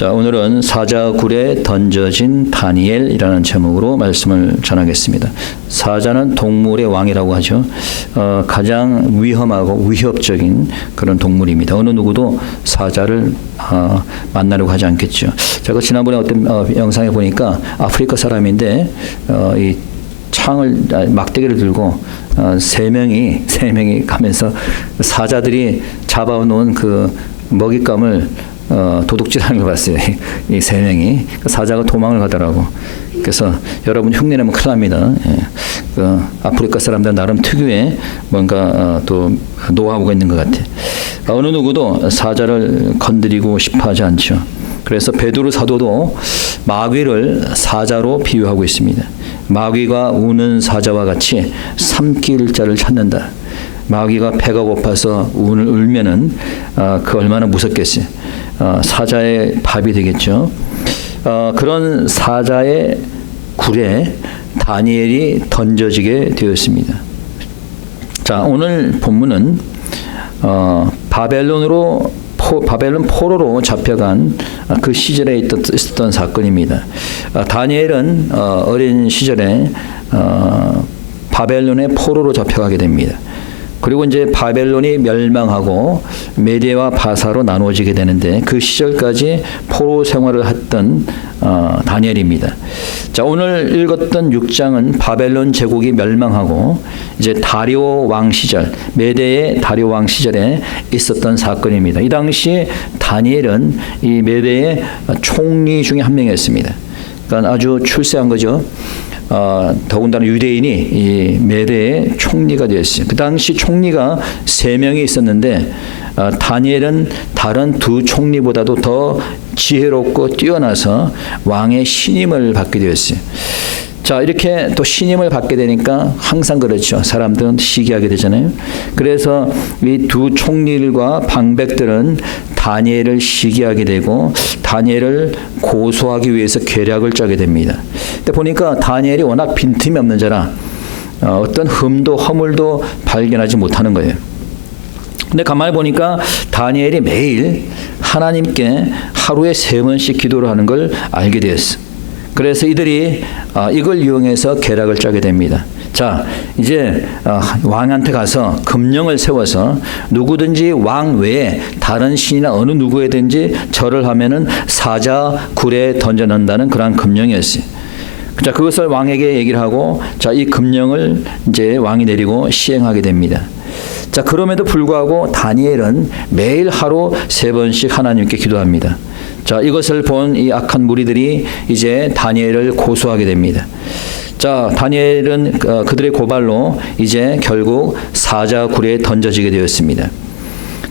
자, 오늘은 사자굴에 던져진 다니엘이라는 제목으로 말씀을 전하겠습니다. 사자는 동물의 왕이라고 하죠. 가장 위험하고 위협적인 그런 동물입니다. 어느 누구도 사자를 만나려고 하지 않겠죠. 제가 지난번에 어떤 영상에 보니까 아프리카 사람인데 이 막대기를 들고 세 명이 가면서 사자들이 잡아놓은 그 먹잇감을 도둑질하는 걸 봤어요. 이 세 명이 사자가 도망을 가더라고. 그래서 여러분 흉내내면 큰일 납니다. 그 아프리카 사람들 나름 특유의 뭔가 또 노하우가 있는 것 같아. 어느 누구도 사자를 건드리고 싶어하지 않죠. 그래서 베드로 사도도 마귀를 사자로 비유하고 있습니다. 마귀가 우는 사자와 같이 삼킬 자를 찾는다. 마귀가 배가 고파서 울면은 그 얼마나 무섭겠어요. 사자의 밥이 되겠죠. 그런 사자의 굴에 다니엘이 던져지게 되었습니다. 자, 오늘 본문은 바벨론 포로로 잡혀간 그 시절에 있었던 사건입니다. 다니엘은 어린 시절에 바벨론의 포로로 잡혀가게 됩니다. 그리고 이제 바벨론이 멸망하고 메대와 바사로 나누어지게 되는데 그 시절까지 포로 생활을 했던 다니엘입니다. 자, 오늘 읽었던 6장은 바벨론 제국이 멸망하고 이제 다리오 왕 시절, 메대의 다리오 왕 시절에 있었던 사건입니다. 이 당시 다니엘은 이 메대의 총리 중에 한 명이었습니다. 그러니까 아주 출세한 거죠. 더군다나 유대인이 이 메대의 총리가 되었어요. 그 당시 총리가 3명이 있었는데 다니엘은 다른 두 총리보다도 더 지혜롭고 뛰어나서 왕의 신임을 받게 되었어요. 자, 이렇게 또 신임을 받게 되니까 항상 그렇죠. 사람들은 시기하게 되잖아요. 그래서 이 두 총리들과 방백들은 다니엘을 시기하게 되고 다니엘을 고소하기 위해서 계략을 짜게 됩니다. 근데 보니까 다니엘이 워낙 빈틈이 없는 자라 어떤 흠도 허물도 발견하지 못하는 거예요. 근데 가만히 보니까 다니엘이 매일 하나님께 하루에 3번씩 기도를 하는 걸 알게 되었어. 그래서 이들이 이걸 이용해서 계략을 짜게 됩니다. 자, 이제 왕한테 가서 금령을 세워서 누구든지 왕 외에 다른 신이나 어느 누구에든지 절을 하면은 사자 굴에 던져 넣는다는 그러한 금령이었어요. 자, 그것을 왕에게 얘기를 하고 자, 이 금령을 이제 왕이 내리고 시행하게 됩니다. 자, 그럼에도 불구하고 다니엘은 매일 하루 3번씩 하나님께 기도합니다. 자, 이것을 본 이 악한 무리들이 이제 다니엘을 고소하게 됩니다. 자, 다니엘은 그들의 고발로 이제 결국 사자굴에 던져지게 되었습니다.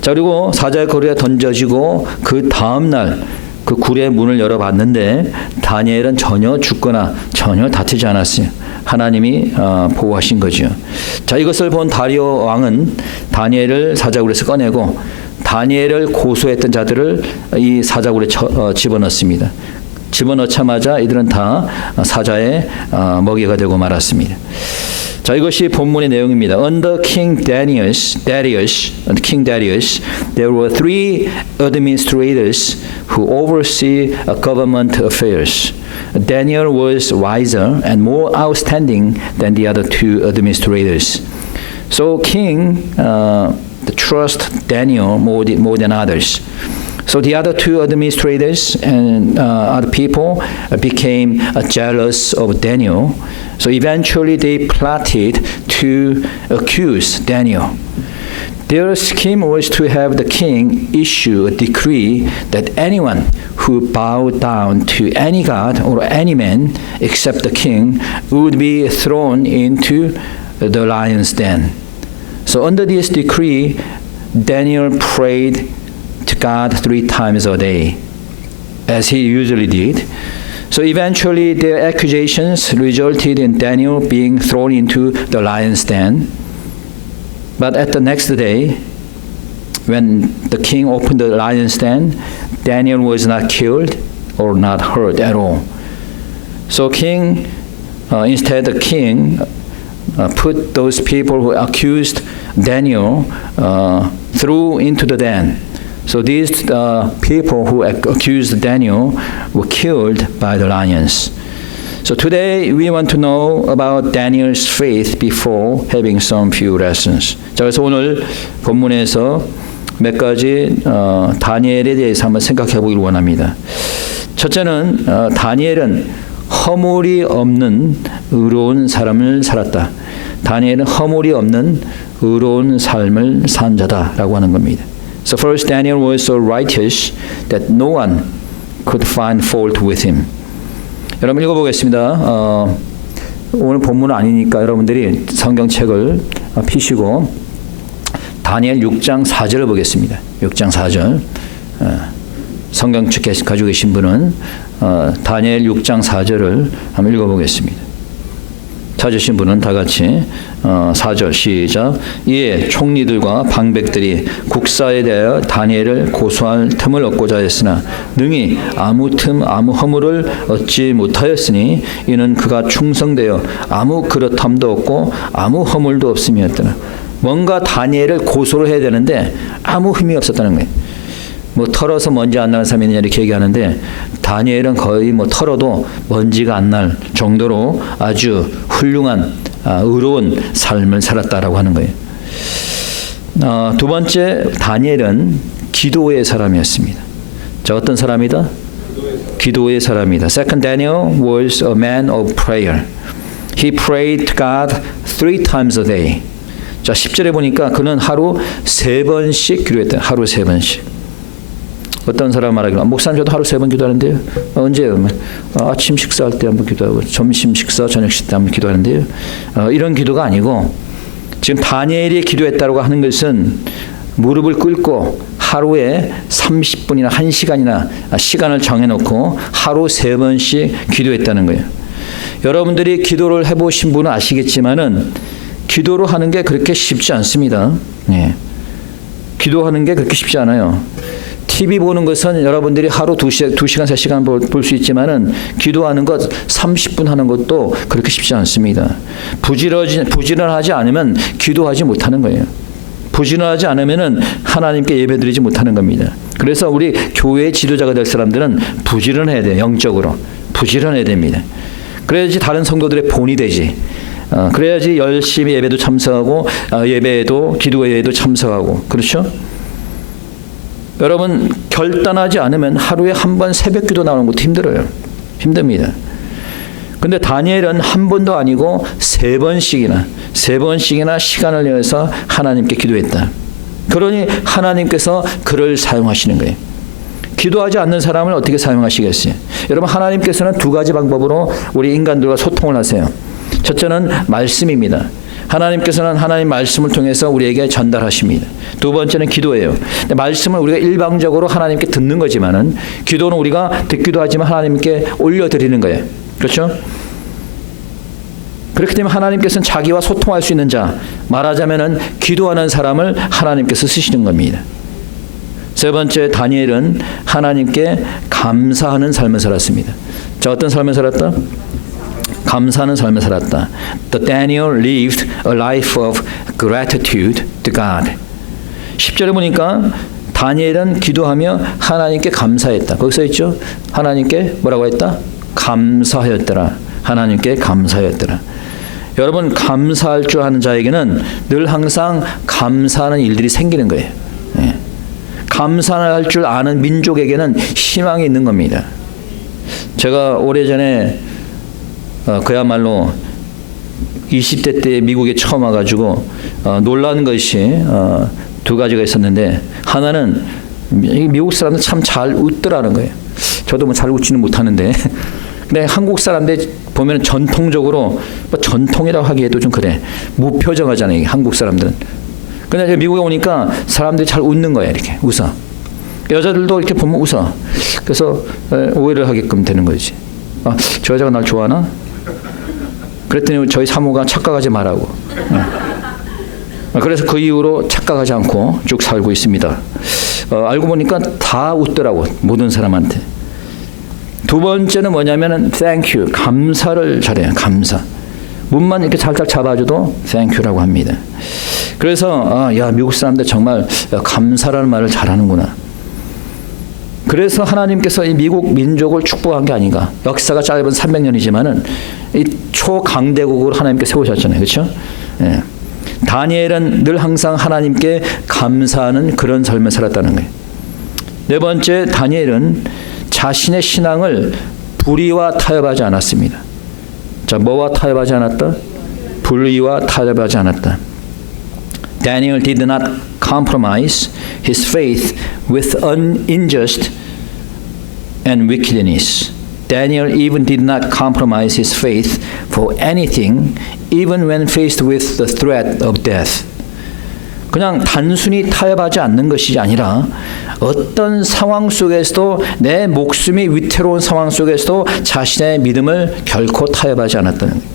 자, 그리고 사자굴에 던져지고 그 다음 날 그 굴의 문을 열어봤는데 다니엘은 전혀 죽거나 전혀 다치지 않았어요. 하나님이 보호하신 거죠. 자, 이것을 본 다리오 왕은 다니엘을 사자굴에서 꺼내고 다니엘을 고소했던 자들을 이 사자굴에 집어넣습니다. 집어넣자마자 이들은 다 사자의 먹이가 되고 말았습니다. 자, 이것이 본문의 내용입니다. Under King Darius, there were 3 administrators who oversee government affairs. Daniel was wiser and more outstanding than the other 2 administrators. So King trust Daniel more than others. So the other 2 administrators and other people became jealous of Daniel. So eventually they plotted to accuse Daniel. Their scheme was to have the king issue a decree that anyone who bowed down to any god or any man except the king would be thrown into the lion's den. So under this decree, Daniel prayed to God 3 times a day, as he usually did. So eventually their accusations resulted in Daniel being thrown into the lion's den. But at the next day, when the king opened the lion's den, Daniel was not killed or not hurt at all. So instead the king put those people who accused Daniel threw into the den. So these people who accused Daniel were killed by the lions. So today we want to know about Daniel's faith before having some few lessons. 자, 그래서 오늘 본문에서 몇 가지 다니엘에 대해서 한번 생각해 보기를 원합니다. 첫째는 다니엘은 허물이 없는 의로운 사람을 살았다. 다니엘은 허물이 없는 의로운 삶을 산 자다라고 하는 겁니다. So first Daniel was so righteous that no one could find fault with him. 여러분 읽어보겠습니다. 오늘 본문은 아니니까 여러분들이 성경책을 피시고 다니엘 6장 4절을 보겠습니다. 6장 4절. 성경책 가지고 계신 분은 다니엘 6장 4절을 한번 읽어보겠습니다. 찾으신 분은 다 같이 4절 시작. 이에 총리들과 방백들이 국사에 대하여 다니엘을 고소할 틈을 얻고자 했으나 능히 아무 틈 아무 허물을 얻지 못하였으니 이는 그가 충성되어 아무 그릇함도 없고 아무 허물도 없음이었더라. 뭔가 다니엘을 고소를 해야 되는데 아무 힘이 없었다는 거예요. 뭐 털어서 먼지 안 나는 사람이 있느냐 이렇게 얘기하는데 다니엘은 거의 뭐 털어도 먼지가 안 날 정도로 아주 훌륭한 의로운 삶을 살았다라고 하는 거예요. 두 번째 다니엘은 기도의 사람이었습니다. 자, 어떤 사람이다? 기도의 사람이다. Second Daniel was a man of prayer. He prayed to God 3 times a day. 자, 10절에 보니까 그는 하루 3번씩 기도했다. 하루 3번씩. 어떤 사람 말하기로 목사님 저도 하루 3번 기도하는데요. 언제요? 아침 식사할 때 한번 기도하고 점심 식사, 저녁 식사 한번 기도하는데요. 이런 기도가 아니고 지금 다니엘이 기도했다고 하는 것은 무릎을 꿇고 하루에 30분이나 1시간이나 시간을 정해놓고 하루 3번씩 기도했다는 거예요. 여러분들이 기도를 해보신 분은 아시겠지만은 기도로 하는 게 그렇게 쉽지 않습니다. 예. 기도하는 게 그렇게 쉽지 않아요. TV 보는 것은 여러분들이 하루 2시간, 3시간 볼 수 있지만은 기도하는 것 30분 하는 것도 그렇게 쉽지 않습니다. 부지런하지 않으면 기도하지 못하는 거예요. 부지런하지 않으면은 하나님께 예배드리지 못하는 겁니다. 그래서 우리 교회 지도자가 될 사람들은 부지런해야 돼요. 영적으로. 부지런해야 됩니다. 그래야지 다른 성도들의 본이 되지. 그래야지 열심히 예배도 참석하고 예배에도 기도회에도 참석하고 그렇죠? 여러분 결단하지 않으면 하루에 한 번 새벽 기도 나오는 것도 힘들어요. 힘듭니다. 근데 다니엘은 한 번도 아니고 3번씩이나 시간을 내서 하나님께 기도했다. 그러니 하나님께서 그를 사용하시는 거예요. 기도하지 않는 사람을 어떻게 사용하시겠어요? 여러분 하나님께서는 2가지 방법으로 우리 인간들과 소통을 하세요. 첫째는 말씀입니다. 하나님께서는 하나님 말씀을 통해서 우리에게 전달하십니다. 두 번째는 기도예요. 말씀을 우리가 일방적으로 하나님께 듣는 거지만은 기도는 우리가 듣기도 하지만 하나님께 올려드리는 거예요. 그렇죠? 그렇기 때문에 하나님께서는 자기와 소통할 수 있는 자, 말하자면은 기도하는 사람을 하나님께서 쓰시는 겁니다. 세 번째 다니엘은 하나님께 감사하는 삶을 살았습니다. 자, 어떤 삶을 살았다? 감사하는 삶을 살았다. The Daniel lived a life of gratitude to God. 10절에 보니까 다니엘은 기도하며 하나님께 감사했다. 거기 써 있죠? 하나님께 뭐라고 했다? 감사하였더라. 하나님께 감사하였더라. 여러분 감사할 줄 아는 자에게는 늘 항상 감사하는 일들이 생기는 거예요. 예. 감사할 줄 아는 민족에게는 희망이 있는 겁니다. 제가 오래전에 그야말로 20대 때 미국에 처음 와가지고 놀란 것이 2가지가 있었는데 하나는 미국 사람들 참 잘 웃더라는 거예요. 저도 뭐 잘 웃지는 못하는데 근데 한국 사람들 보면 전통적으로 뭐 전통이라고 하기에도 좀 그래 무표정하잖아요. 한국 사람들은. 근데 미국에 오니까 사람들이 잘 웃는 거예요. 이렇게 웃어. 여자들도 이렇게 보면 웃어. 그래서 오해를 하게끔 되는 거지. 저 여자가 날 좋아하나? 그랬더니 저희 사모가 착각하지 말라고. 그래서 그 이후로 착각하지 않고 쭉 살고 있습니다. 알고 보니까 다 웃더라고. 모든 사람한테. 두 번째는 뭐냐면은 thank you. 감사를 잘해요. 감사. 문만 이렇게 살짝 잡아줘도 thank you라고 합니다. 그래서 야 미국 사람들 정말 감사라는 말을 잘하는구나. 그래서 하나님께서 이 미국 민족을 축복한 게 아닌가. 역사가 짧은 300년이지만은 이 초강대국으로 하나님께 세우셨잖아요. 그렇죠? 예. 다니엘은 늘 항상 하나님께 감사하는 그런 삶을 살았다는 거예요. 네 번째, 다니엘은 자신의 신앙을 불의와 타협하지 않았습니다. 자, 뭐와 타협하지 않았다? 불의와 타협하지 않았다. Daniel did not compromise his faith with unjust and wickedness. Daniel even did not compromise his faith for anything, even when faced with the threat of death. 그냥 단순히 타협하지 않는 것이 아니라 어떤 상황 속에서도 내 목숨이 위태로운 상황 속에서도 자신의 믿음을 결코 타협하지 않았다는 거예요.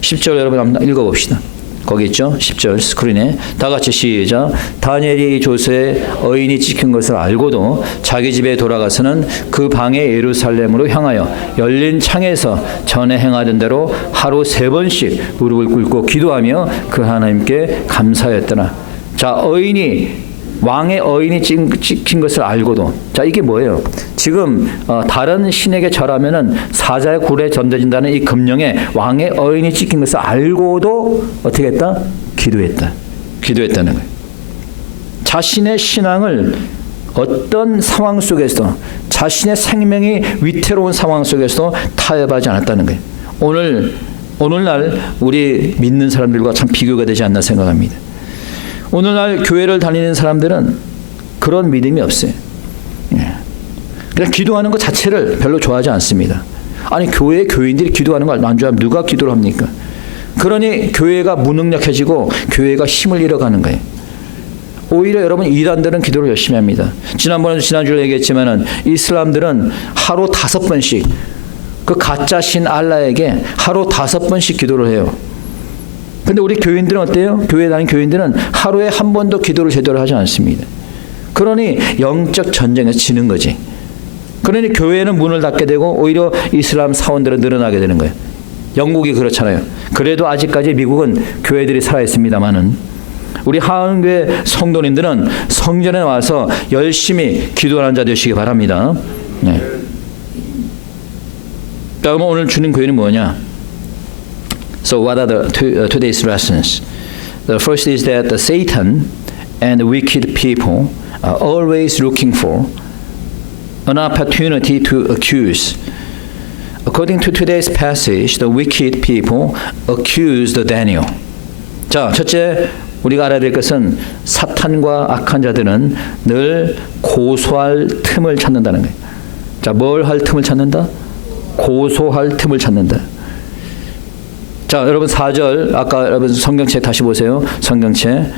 10절 여러분 한번 읽어봅시다. 거기 있죠? 10절 스크린에 다 같이 시작. 다니엘이 조서에 어인이 찍힌 것을 알고도 자기 집에 돌아가서는 그 방에 예루살렘으로 향하여 열린 창에서 전에 행하던 대로 하루 3번씩 무릎을 꿇고 기도하며 그 하나님께 감사했더라. 자, 왕의 어인이 찍힌 것을 알고도, 자, 이게 뭐예요? 지금 다른 신에게 절하면은 사자의 굴에 던져진다는 이 금령에 왕의 어인이 찍힌 것을 알고도 어떻게 했다? 기도했다는 거예요. 자신의 신앙을 어떤 상황 속에서도, 자신의 생명이 위태로운 상황 속에서도 타협하지 않았다는 거예요. 오늘날 우리 믿는 사람들과 참 비교가 되지 않나 생각합니다. 오늘날 교회를 다니는 사람들은 그런 믿음이 없어요. 그냥 기도하는 것 자체를 별로 좋아하지 않습니다. 아니, 교회 교인들이 기도하는 걸 안 좋아하면 누가 기도를 합니까? 그러니 교회가 무능력해지고 교회가 힘을 잃어가는 거예요. 오히려 여러분, 이단들은 기도를 열심히 합니다. 지난주에 얘기했지만은 이슬람들은 하루 5번씩 그 가짜 신 알라에게 하루 5번씩 기도를 해요. 근데 우리 교인들은 어때요? 교회 다니는 교인들은 하루에 한 번도 기도를 제대로 하지 않습니다. 그러니 영적 전쟁에서 지는 거지. 그러니 교회는 문을 닫게 되고 오히려 이슬람 사원들은 늘어나게 되는 거예요. 영국이 그렇잖아요. 그래도 아직까지 미국은 교회들이 살아있습니다만은 우리 하은교회 성도님들은 성전에 와서 열심히 기도하는 자 되시기 바랍니다. 네. 그럼 오늘 주는 교회는 뭐냐? So what are the today's lessons? The first is that the Satan and wicked people are always looking for an opportunity to accuse. According to today's passage, the wicked people accused Daniel. 자, 첫째, 우리가 알아야 될 것은 사탄과 악한 자들은 늘 고소할 틈을 찾는다는 거예요. 자, 뭘 할 틈을 찾는다? 고소할 틈을 찾는다. 자, 여러분 4절 아까 여러분 성경책 다시 보세요. 성경책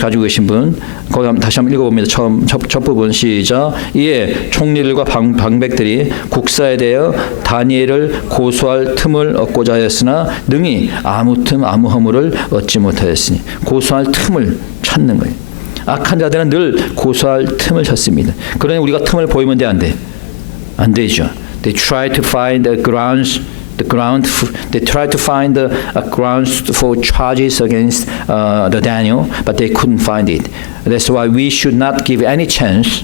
가지고 계신 분 거기 다시 한번 읽어봅니다. 첫 부분 시작. 이에 총리들과 방백들이 국사에 대하여 다니엘을 고소할 틈을 얻고자 하였으나 능히 아무 허물을 얻지 못하였으니 고소할 틈을 찾는 거예요. 악한 자들은 늘 고소할 틈을 찾습니다. 그러니 우리가 틈을 보이면 안 돼? 안 되죠. They try to find the grounds. They tried to find the grounds for charges against the Daniel, but they couldn't find it. That's why we should not give any chance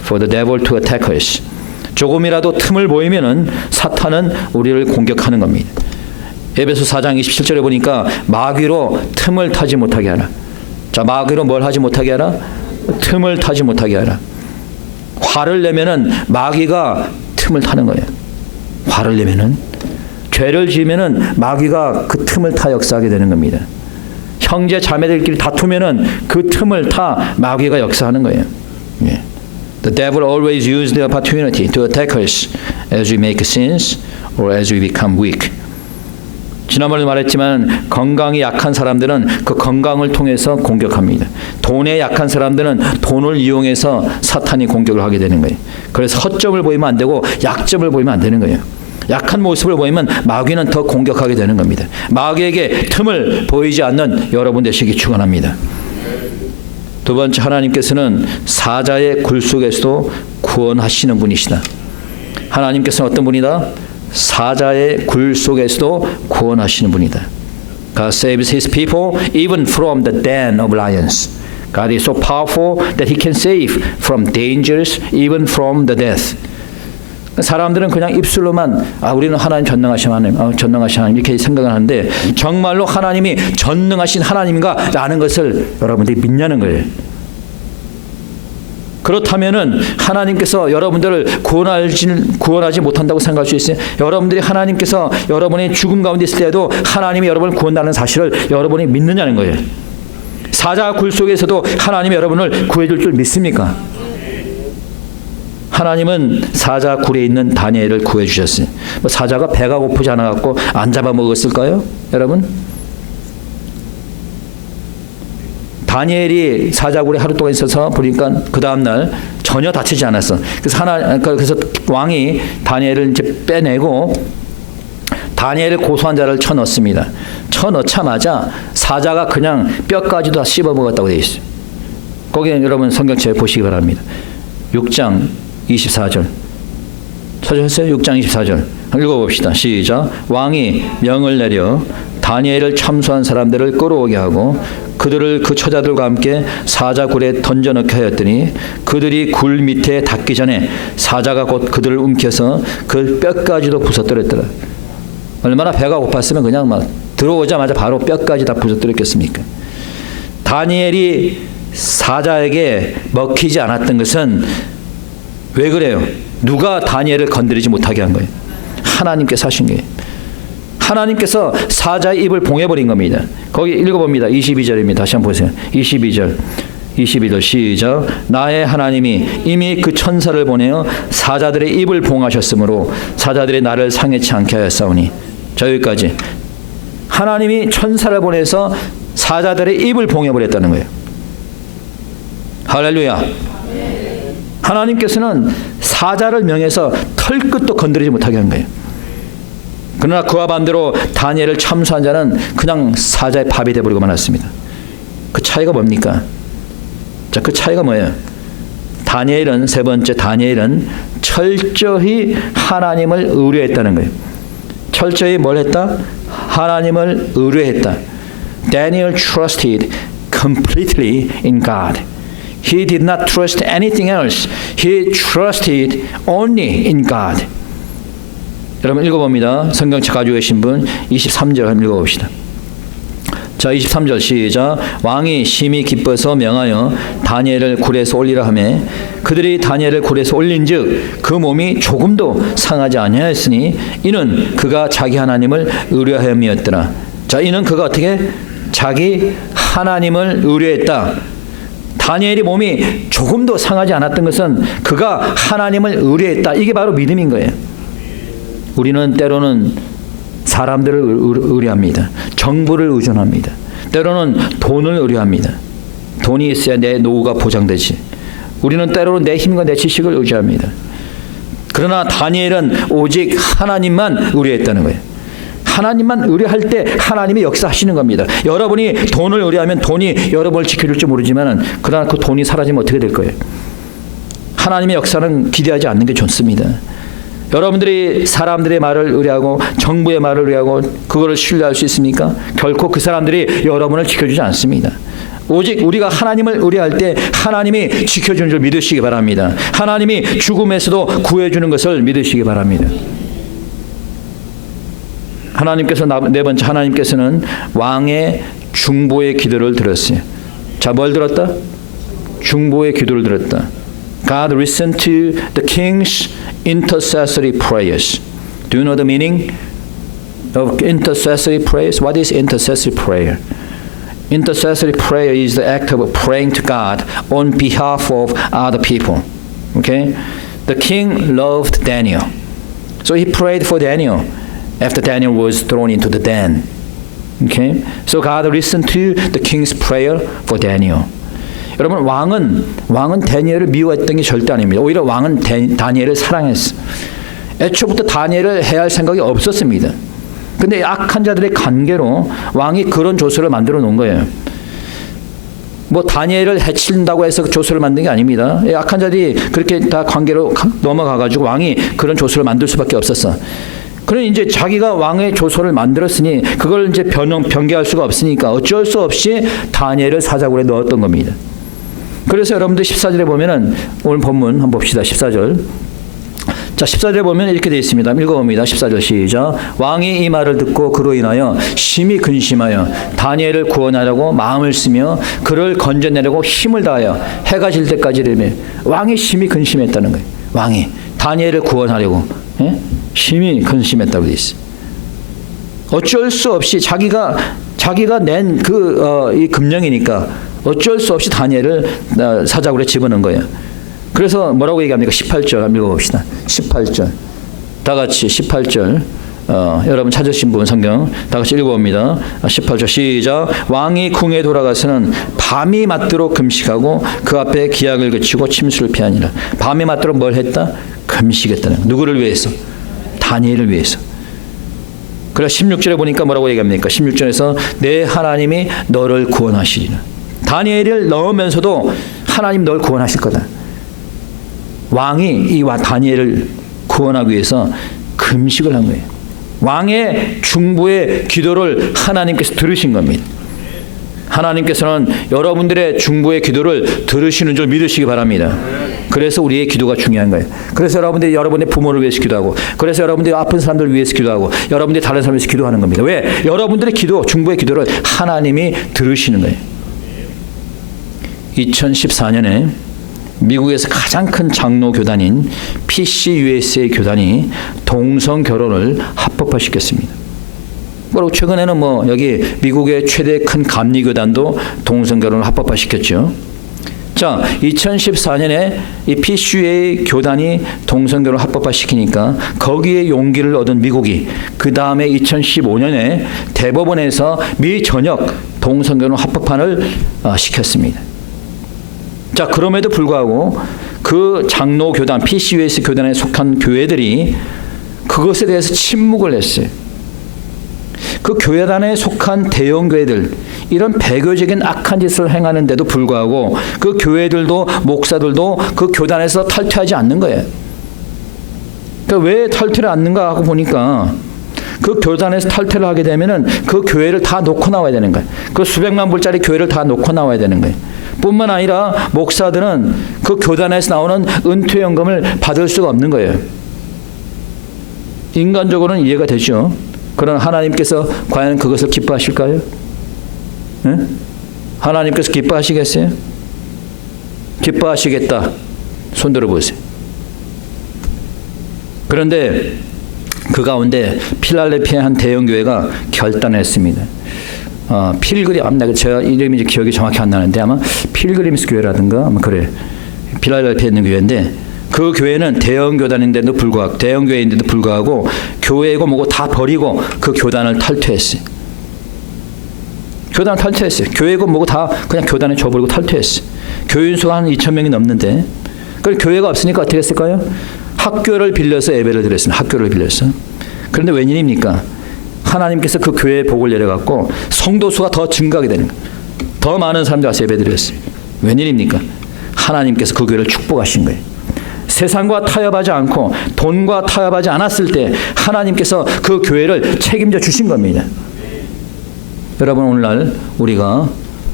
for the devil to attack us. 조금이라도 틈을 보이면은 사탄은 우리를 공격하는 겁니다. 에베소 4장 27절에 보니까 마귀로 틈을 타지 못하게 하라. 자, 마귀로 뭘 하지 못하게 하라? 틈을 타지 못하게 하라. 화를 내면은 마귀가 틈을 타는 거예요. 화를 내면은 죄를 지으면은 마귀가 그 틈을 타 역사하게 되는 겁니다. 형제 자매들끼리 다투면은 그 틈을 타 마귀가 역사하는 거예요. 예. The devil always uses the opportunity to attack us as we make sins or as we become weak. 지난번에 말했지만 건강이 약한 사람들은 그 건강을 통해서 공격합니다. 돈에 약한 사람들은 돈을 이용해서 사탄이 공격을 하게 되는 거예요. 그래서 허점을 보이면 안 되고 약점을 보이면 안 되는 거예요. 약한 모습을 보이면 마귀는 더 공격하게 되는 겁니다. 마귀에게 틈을 보이지 않는 여러분 되시기 축원합니다. 두 번째, 하나님께서는 사자의 굴 속에서도 구원하시는 분이시다. 하나님께서는 어떤 분이다? 사자의 굴 속에서도 구원하시는 분이다. God saves His people even from the den of lions. God is so powerful that He can save from dangers, even from the death. 사람들은 그냥 입술로만 우리는 하나님 전능하신 하나님, 전능하신 하나님 이렇게 생각을 하는데 정말로 하나님이 전능하신 하나님인가 라는 것을 여러분들이 믿냐는 거예요. 그렇다면은 하나님께서 여러분들을 구원하지 못한다고 생각할 수 있어요. 여러분들이 하나님께서 여러분이 죽음 가운데 있을 때에도 하나님이 여러분을 구원한다는 사실을 여러분이 믿느냐는 거예요. 사자 굴 속에서도 하나님이 여러분을 구해줄 줄 믿습니까? 하나님은 사자 굴에 있는 다니엘을 구해주셨어요. 사자가 배가 고프지 않아갖고 안 잡아먹었을까요? 여러분? 다니엘이 사자굴에 하루 동안 있어서 보니까 그 다음날 전혀 다치지 않았어. 그래서 왕이 다니엘을 이제 빼내고 다니엘을 고소한 자를 쳐넣습니다. 쳐넣자마자 사자가 그냥 뼈까지도 다 씹어먹었다고 되어 있어요. 거기에 여러분 성경책 보시기 바랍니다. 6장 24절. 찾으셨어요? 6장 24절. 읽어봅시다. 시작. 왕이 명을 내려 다니엘을 참수한 사람들을 끌어오게 하고 그들을 그 처자들과 함께 사자굴에 던져넣게 하였더니 그들이 굴 밑에 닿기 전에 사자가 곧 그들을 움켜서 그 뼈까지도 부서뜨렸더라. 얼마나 배가 고팠으면 그냥 막 들어오자마자 바로 뼈까지 다 부서뜨렸겠습니까? 다니엘이 사자에게 먹히지 않았던 것은 왜 그래요? 누가 다니엘을 건드리지 못하게 한 거예요? 하나님께서 하신 거예요. 하나님께서 사자의 입을 봉해버린 겁니다. 거기 읽어봅니다. 22절입니다. 다시 한번 보세요. 22절 시작. 나의 하나님이 이미 그 천사를 보내어 사자들의 입을 봉하셨으므로 사자들이 나를 상해치 않게 하였사오니. 자, 여기까지. 하나님이 천사를 보내서 사자들의 입을 봉해버렸다는 거예요. 할렐루야. 하나님께서는 사자를 명해서 털끝도 건드리지 못하게 한 거예요. 그러나 그와 반대로 다니엘을 참수한 자는 그냥 사자의 밥이 되어버리고 말았습니다. 그 차이가 뭡니까? 자, 그 차이가 뭐예요? 다니엘은, 세 번째 다니엘은 철저히 하나님을 의뢰했다는 거예요. 철저히 뭘 했다? 하나님을 의뢰했다. Daniel trusted completely in God. He did not trust anything else. He trusted only in God. 여러분 읽어봅니다. 성경책 가지고 계신 분 23절 한번 읽어봅시다. 자, 23절 시작. 왕이 심히 기뻐서 명하여 다니엘을 굴에서 올리라 하매 그들이 다니엘을 굴에서 올린즉 그 몸이 조금도 상하지 아니하였으니 이는 그가 자기 하나님을 의뢰하였음이었더라. 자, 이는 그가 어떻게 자기 하나님을 의뢰했다. 다니엘이 몸이 조금도 상하지 않았던 것은 그가 하나님을 의뢰했다. 이게 바로 믿음인 거예요. 우리는 때로는 사람들을 의뢰합니다. 정부를 의존합니다. 때로는 돈을 의뢰합니다. 돈이 있어야 내 노후가 보장되지. 우리는 때로는 내 힘과 내 지식을 의지합니다. 그러나 다니엘은 오직 하나님만 의뢰했다는 거예요. 하나님만 의뢰할 때 하나님이 역사하시는 겁니다. 여러분이 돈을 의뢰하면 돈이 여러분을 지켜줄지 모르지만 그러나 그 돈이 사라지면 어떻게 될 거예요? 하나님의 역사는 기대하지 않는 게 좋습니다. 여러분들이 사람들의 말을 의뢰하고 정부의 말을 의뢰하고 그거를 신뢰할 수 있습니까? 결코 그 사람들이 여러분을 지켜주지 않습니다. 오직 우리가 하나님을 의뢰할 때 하나님이 지켜주는 줄 믿으시기 바랍니다. 하나님이 죽음에서도 구해주는 것을 믿으시기 바랍니다. 하나님께서 네 번째 하나님께서는 왕의 중보의 기도를 들었어요. 자, 뭘 들었다? 중보의 기도를 들었다. God listened to the king's intercessory prayers. Do you know the meaning of intercessory prayers? What is intercessory prayer? Intercessory prayer is the act of praying to God on behalf of other people. Okay? The king loved Daniel. So he prayed for Daniel after Daniel was thrown into the den. Okay? So God listened to the king's prayer for Daniel. 여러분, 왕은 다니엘을 미워했던 게 절대 아닙니다. 오히려 왕은 다니엘을 사랑했어. 애초부터 다니엘을 해야 할 생각이 없었습니다. 근데 악한 자들의 관계로 왕이 그런 조서를 만들어 놓은 거예요. 뭐 다니엘을 해친다고 해서 조서를 만든 게 아닙니다. 악한 자들이 그렇게 다 관계로 넘어가가지고 왕이 그런 조서를 만들 수밖에 없었어. 그러니 이제 자기가 왕의 조서를 만들었으니 그걸 이제 변개할 수가 없으니까 어쩔 수 없이 다니엘을 사자굴에 넣었던 겁니다. 그래서 여러분들 14절에 보면은 오늘 본문 한번 봅시다. 14절. 자, 14절에 보면 이렇게 되어 있습니다. 읽어봅니다. 14절 시작. 왕이 이 말을 듣고 그로 인하여 심히 근심하여 다니엘을 구원하려고 마음을 쓰며 그를 건져내려고 힘을 다하여 해가 질 때까지 이르매. 왕이 심히 근심했다는 거예요. 왕이 다니엘을 구원하려고 심히 근심했다고 되어 있어요. 어쩔 수 없이 자기가 낸 이 금령이니까 어쩔 수 없이 다니엘을 사자굴에 집어넣은 거예요. 그래서 뭐라고 얘기합니까? 18절 한번 읽어봅시다. 18절 다 같이 18절 여러분 찾으신 분 성경 다 같이 읽어봅니다. 18절 시작. 왕이 궁에 돌아가서는 밤이 맞도록 금식하고 그 앞에 기약을 그치고 침수를 피하니라. 밤이 맞도록 뭘 했다? 금식했다는 거. 누구를 위해서? 다니엘을 위해서. 그래서 16절에 보니까 뭐라고 얘기합니까? 16절에서 내 하나님이 너를 구원하시리라. 다니엘을 넣으면서도 하나님 널 구원하실 거다. 왕이 이 다니엘을 구원하기 위해서 금식을 한 거예요. 왕의 중보의 기도를 하나님께서 들으신 겁니다. 하나님께서는 여러분들의 중보의 기도를 들으시는 줄 믿으시기 바랍니다. 그래서 우리의 기도가 중요한 거예요. 그래서 여러분들이 여러분의 부모를 위해서 기도하고, 그래서 여러분들이 아픈 사람들을 위해서 기도하고, 여러분들이 다른 사람을 위해서 기도하는 겁니다. 왜? 여러분들의 기도, 중보의 기도를 하나님이 들으시는 거예요. 2014년에 미국에서 가장 큰 장로 교단인 PCUSA 교단이 동성 결혼을 합법화시켰습니다. 그리고 최근에는 여기 미국의 최대 큰 감리 교단도 동성 결혼을 합법화시켰죠. 자, 2014년에 이 PCUA 교단이 동성 결혼을 합법화시키니까 거기에 용기를 얻은 미국이 그 다음에 2015년에 대법원에서 미 전역 동성 결혼 합법화를 시켰습니다. 자, 그럼에도 불구하고 그 장로 교단, PCUS 교단에 속한 교회들이 그것에 대해서 침묵을 했어요. 그 교회단에 속한 대형 교회들, 이런 배교적인 악한 짓을 행하는데도 불구하고 그 교회들도 목사들도 그 교단에서 탈퇴하지 않는 거예요. 그러니까 왜 탈퇴를 않는가 하고 보니까 그 교단에서 탈퇴를 하게 되면은 그 교회를 다 놓고 나와야 되는 거예요. 그 수백만 불짜리 교회를 다 놓고 나와야 되는 거예요. 뿐만 아니라 목사들은 그 교단에서 나오는 은퇴연금을 받을 수가 없는 거예요. 인간적으로는 이해가 되죠. 그러나 하나님께서 과연 그것을 기뻐하실까요? 네? 하나님께서 기뻐하시겠어요? 기뻐하시겠다. 손 들어보세요. 그런데 그 가운데 필라델피아 한 대형 교회가 결단했습니다. 필그림, 제가 이름이 기억이 정확히 안 나는데 아마 필그림스 교회라든가 아마 그래. 필라델피아에 있는 교회인데 그 교회는 대형 교단인데도 불구하고 대형 교회인데도 불구하고 교회고 뭐고 다 버리고 그 교단을 탈퇴했어요. 교단을 탈퇴했어요. 교회고 뭐고 다 그냥 교단에 줘버리고 탈퇴했어요. 교인 수가 한 2,000명이 넘는데 그 교회가 없으니까 어떻게 했을까요? 학교를 빌려서 예배를 드렸습니다. 학교를 빌려서. 그런데 웬일입니까? 하나님께서 그 교회에 복을 내려갖고 성도 수가 더 증가하게 되는 거예요. 더 많은 사람들이 와서 예배 드렸어요. 웬일입니까? 하나님께서 그 교회를 축복하신 거예요. 세상과 타협하지 않고 돈과 타협하지 않았을 때 하나님께서 그 교회를 책임져 주신 겁니다. 여러분, 오늘날 우리가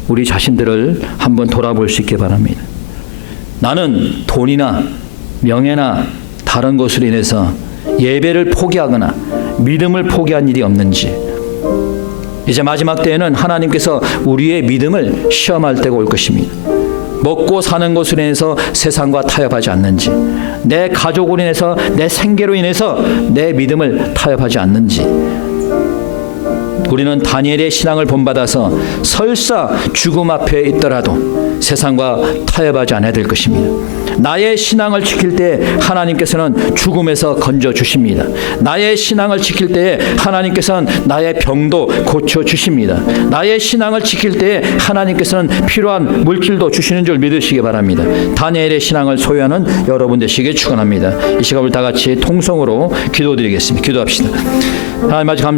우리 자신들을 한번 돌아볼 수 있게 바랍니다. 나는 돈이나 명예나 다른 것으로 인해서 예배를 포기하거나 믿음을 포기한 일이 없는지, 이제 마지막 때에는 하나님께서 우리의 믿음을 시험할 때가 올 것입니다. 먹고 사는 것으로 인해서 세상과 타협하지 않는지, 내 가족으로 인해서 내 생계로 인해서 내 믿음을 타협하지 않는지, 우리는 다니엘의 신앙을 본받아서 설사 죽음 앞에 있더라도 세상과 타협하지 않아야 될 것입니다. 나의 신앙을 지킬 때 하나님께서는 죽음에서 건져주십니다. 나의 신앙을 지킬 때 하나님께서는 나의 병도 고쳐주십니다. 나의 신앙을 지킬 때 하나님께서는 필요한 물질도 주시는 줄 믿으시기 바랍니다. 다니엘의 신앙을 소유하는 여러분 되시길 축원합니다. 이 시간 우리 다 같이 통성으로 기도드리겠습니다. 기도합시다. 하나님 아버지 감사합니다.